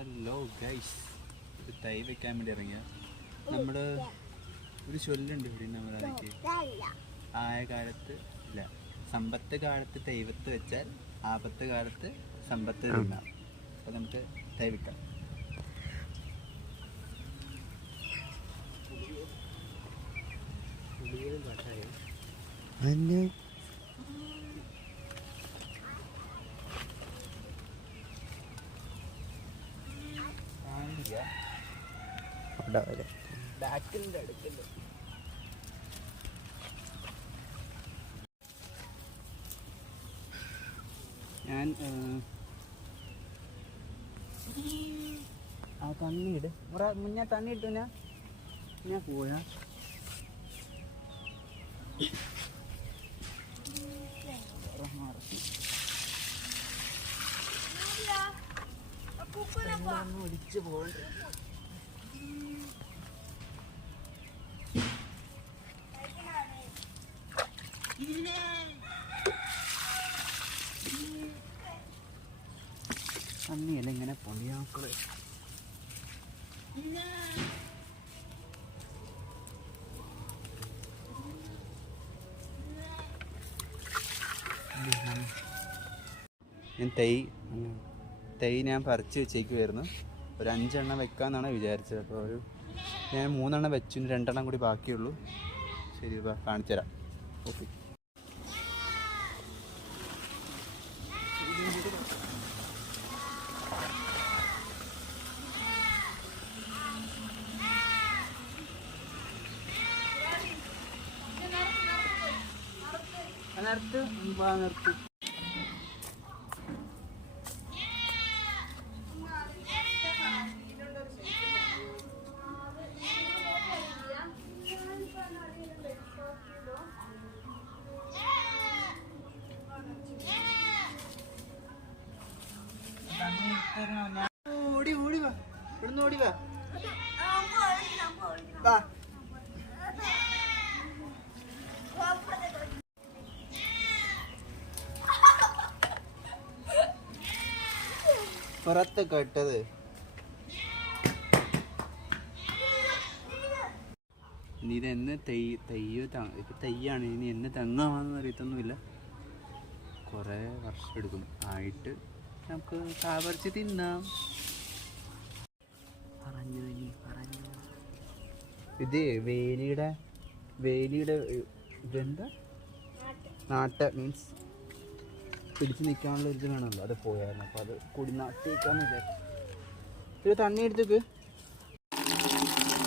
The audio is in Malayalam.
ഹലോ ഗൈസ് ഒരു തൈ വെക്കാൻ വേണ്ടി ഇറങ്ങിയ. നമ്മൾ ഒരു ചൊല്ലുണ്ട് ഇവിടെ ആയ കാലത്ത് ഇല്ല സമ്പത്ത് കാലത്ത് ദൈവത്ത് വെച്ചാൽ ആപത്ത് കാലത്ത് സമ്പത്ത് തിന്നാം അപ്പൊ നമുക്ക് തൈ വെക്കാം. ബാക്കിന്റെ അടുക്കൽ. ഞാൻ ആ, തണ്ണിയിട് മുറ മുന്നേ തണ്ണി ഇട്ടു ഞാൻ. ഞാൻ പോയാ. ഒടിച്ചു പോകണ്ട തണ്ണിയല്ല ഇങ്ങനെ പൊളിയാക്കൾ. ഞാൻ തൈ തൈ ഞാൻ പറിച്ച് വെച്ചേക്കുമായിരുന്നു ഒരു അഞ്ചെണ്ണം വെക്കാന്നാണ് വിചാരിച്ചത്. അപ്പോൾ ഒരു ഞാൻ മൂന്നെണ്ണം വെച്ചു. രണ്ടെണ്ണം കൂടി ബാക്കിയുള്ളൂ. ശരി കാണിച്ചു തരാം. ഓക്കെ. നിർത്ത് നിർത്തി. ഓടി ഓടി വാ. ഇവിടുന്ന് ഓടി വാ. വാ. പുറത്ത് കേട്ടത്. ഇനി ഇത് എന്ന് തെയ് തെയ്യോ ഇപ്പൊ തെയ്യാണ്. ഇനി എന്ന് തെങ്ങാന്ന് അറിയത്തൊന്നുമില്ല. കുറേ വർഷം എടുക്കും. ആയിട്ട് നമുക്ക് കാവറിച്ച് തിന്നാം. പറഞ്ഞു ഇനി പറഞ്ഞു. ഇത് വേലിയുടെ വേലിയുടെ ഇതെന്താ? നാട്ട മീൻസ് പിടിച്ച് നിൽക്കാനുള്ള ഒരു ഇത് വേണമല്ലോ അത് പോയായിരുന്നു. അപ്പോൾ അത് കൂടി നാട്ടിക്കാന്ന് വിചാരിച്ചു. ഇത് തണ്ണി എടുത്തേക്ക്. ഈ കോളി ഇതെല്ലാം